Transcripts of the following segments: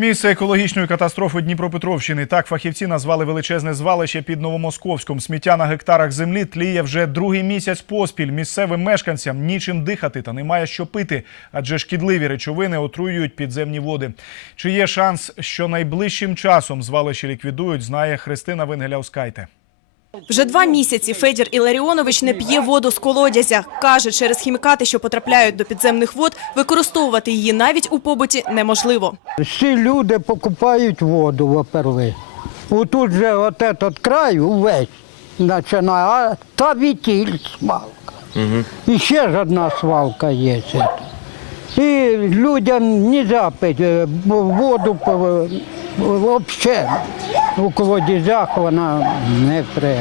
Місце екологічної катастрофи Дніпропетровщини. Так фахівці назвали величезне звалище під Новомосковськом. Сміття на гектарах землі тліє вже другий місяць поспіль. Місцевим мешканцям нічим дихати та немає що пити, адже шкідливі речовини отруюють підземні води. Чи є шанс, що найближчим часом звалище ліквідують, знає Христина Венгеляускайте. Вже два місяці Федір Іларіонович не п'є воду з колодязя. Каже, через хімікати, що потрапляють до підземних вод, використовувати її навіть у побуті неможливо. Всі люди покупають воду, во-первых. Отут же от этот край увесь починає, а та вітіль свалка. І ще ж одна свалка є. І людям не можна пити е, бо воду взагалі. У колодязях вона не при.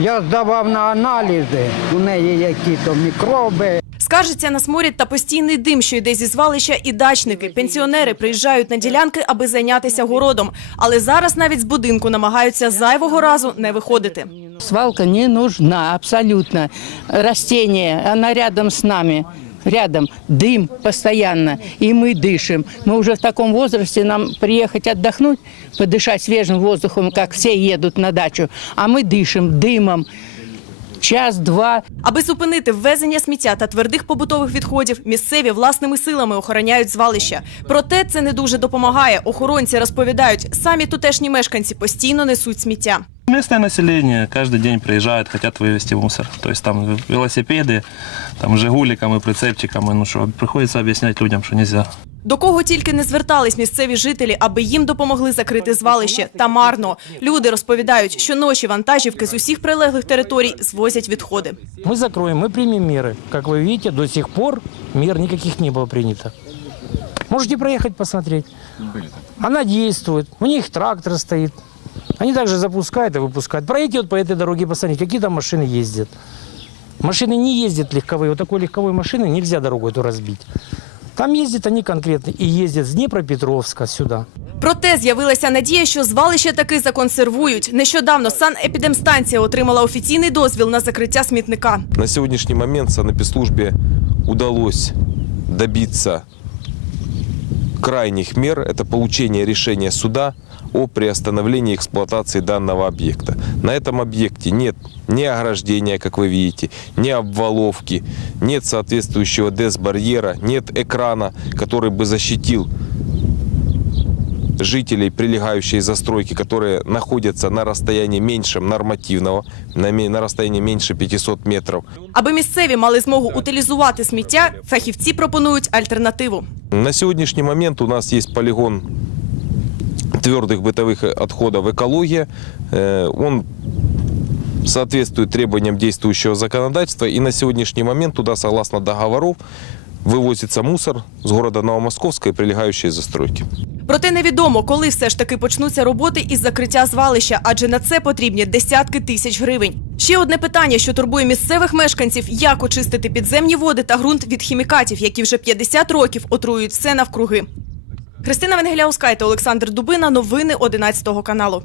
Я здавав на аналізи, у неї які-то мікроби. Скаржиться на сморід та постійний дим, що йде зі звалища, і дачники. Пенсіонери приїжджають на ділянки, аби зайнятися городом. Але зараз навіть з будинку намагаються зайвого разу не виходити. Свалка не нужна абсолютно. Растение, она рядом с нами Рядом дым постоянно, и мы дышим. Мы уже в таком возрасте, нам приехать отдохнуть, подышать свежим воздухом, как все едут на дачу, а мы дышим дымом. Час-два, Аби зупинити ввезення сміття та твердих побутових відходів, місцеві власними силами охороняють звалища. Проте це не дуже допомагає. Охоронці розповідають, самі тутешні мешканці постійно несуть сміття. Местное население каждый день приезжает, хотят вывести мусор. То есть там велосипеды, там жигуликом и прицепчиком. И, ну что, приходится объяснять людям, что нельзя. До кого тільки не звертались місцеві жителі, аби їм допомогли закрити звалище. Та марно. Люди розповідають, що ночі вантажівки з усіх прилеглих територій звозять відходи. Мы закроем, мы примем меры. Как вы видите, до сих пор мер никаких не было принято. Можете проехать посмотреть. Она действует. У них трактор стоит. Они также запускают и выпускают. Проедьте вот по этой дороге, посмотрите, какие там машины ездят. Машины не ездят легковые. Вот такой легковой машины нельзя дорогу эту разбить. Там ездят они конкретно и ездят с Днепропетровска сюда. Проте з'явилася надія, що звалище таки законсервують. Нещодавно санепідемстанція отримала офіційний дозвіл на закриття смітника. На сегодняшний момент санэпидслужбе удалось добиться крайних мер. Это получение решения суда о приостановлении эксплуатации данного объекта. На этом объекте нет ни ограждения, как вы видите, ни обваловки, нет соответствующего ДЭС-барьера, нет экрана, который бы защитил жителей прилегающей застройки, которые находятся на расстоянии меньшем нормативного, на, ме- на расстоянии меньше 500 метров. Аби місцеві мали змогу утилізувати сміття, фахівці пропонують альтернативу. На сегодняшний момент у нас есть полигон твердых бытовых отходов «Экология». Э, Он соответствует требованиям действующего законодательства. И на сегодняшний момент туда, согласно договоров, вывозится мусор с города Новомосковска и прилегающие застройки. Проте невідомо, коли все ж таки почнуться роботи із закриття звалища, адже на це потрібні десятки тисяч гривень. Ще одне питання, що турбує місцевих мешканців: як очистити підземні води та ґрунт від хімікатів, які вже 50 років отруюють все навкруги. Христина Венгеляускайте, Олександр Дубина. Новини 11 каналу.